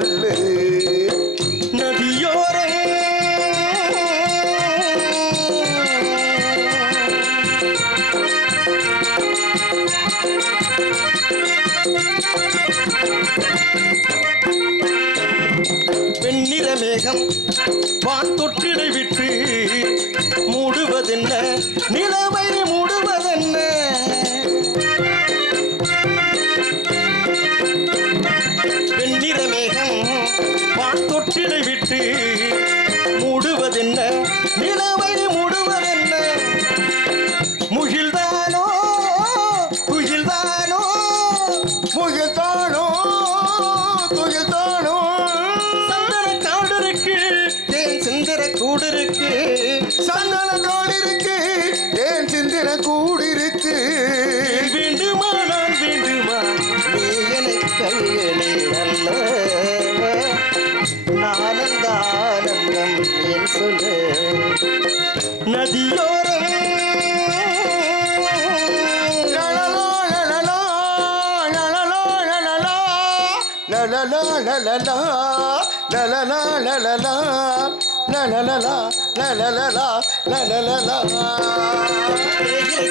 சொல்லு. நதியோரம் வெண்ணிற மேகம் வான் தொட்டிடை விட்டு மூடுவதென்ன? நிலவை மூடுவதென்ன? விட்டு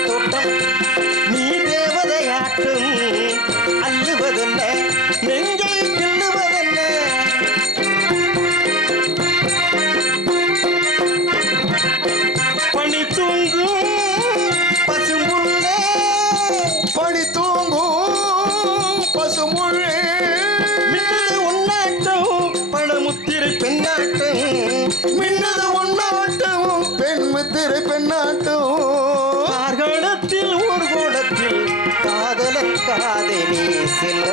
தோட்டம் நீ தேவதையாட்டும் அள்ளுவதென்ன? நெஞ்சை கிள்ளுவதென்ன? பனி தூங்கும் பசும்புள்ளே படி தூங்கும் மதுரை பெண்ணாட்டம் கார்களத்தில் ஒரு கூடத்தில் காதலி சில.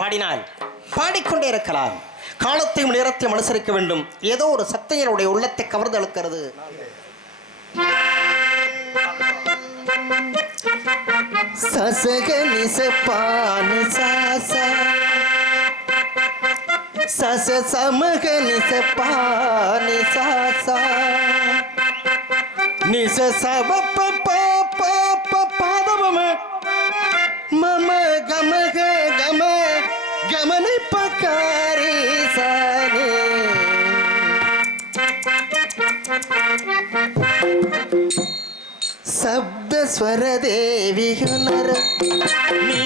பாடினால் பாடிக்கொண்டே இருக்கலாம். காலத்தையும் நேரத்தையும் அனுசரிக்க வேண்டும். ஏதோ ஒரு சத்தையனுடைய உள்ளத்தை கவர்ந்து அழுக்கிறது. சசக நிசப்பானு சாசா सस समग से पानी सासा। निस सब प प प प पादव में। मम गम ग गम गमन पकारी सने। शब्द स्वर देवी हुनर नि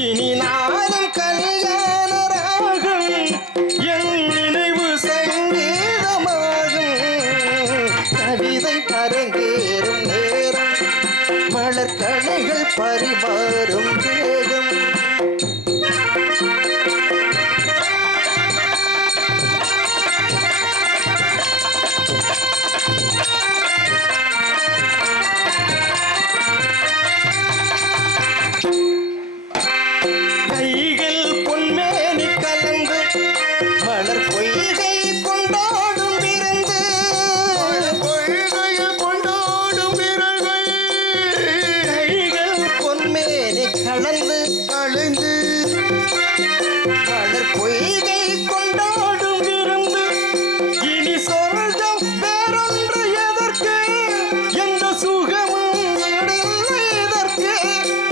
இனி நாளும் கல்யாண ராகம் என் நினைவு சங்கீதமாகும். கவிதை பரங்கேறும் நேரம் மலர் கலைகள் பரிமாறும் தேகம்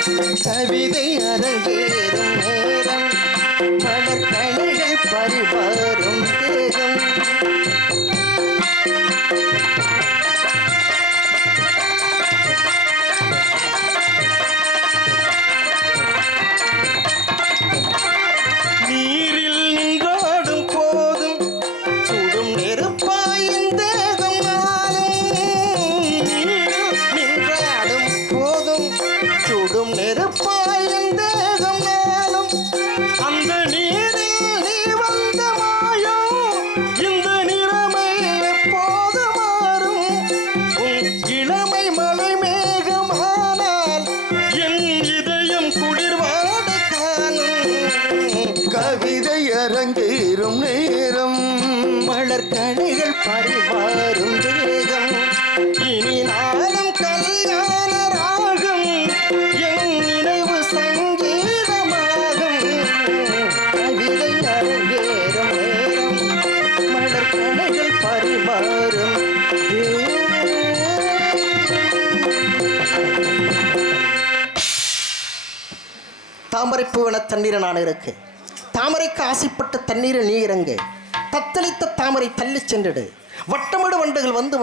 கவிதை அரங்கேறும் நேரம் மலர்கலைகள் பரிவாரும் தேகம். நெருப்பாய் தாமரை பூவென தண்ணீரை நான் இருக்கு தாமரைக்கு ஆசைப்பட்ட தண்ணீரை நீ இறங்கு. தத்தளித்த தாமரை தள்ளி சென்றிடு. வட்டமிடு வண்டுகள் வந்து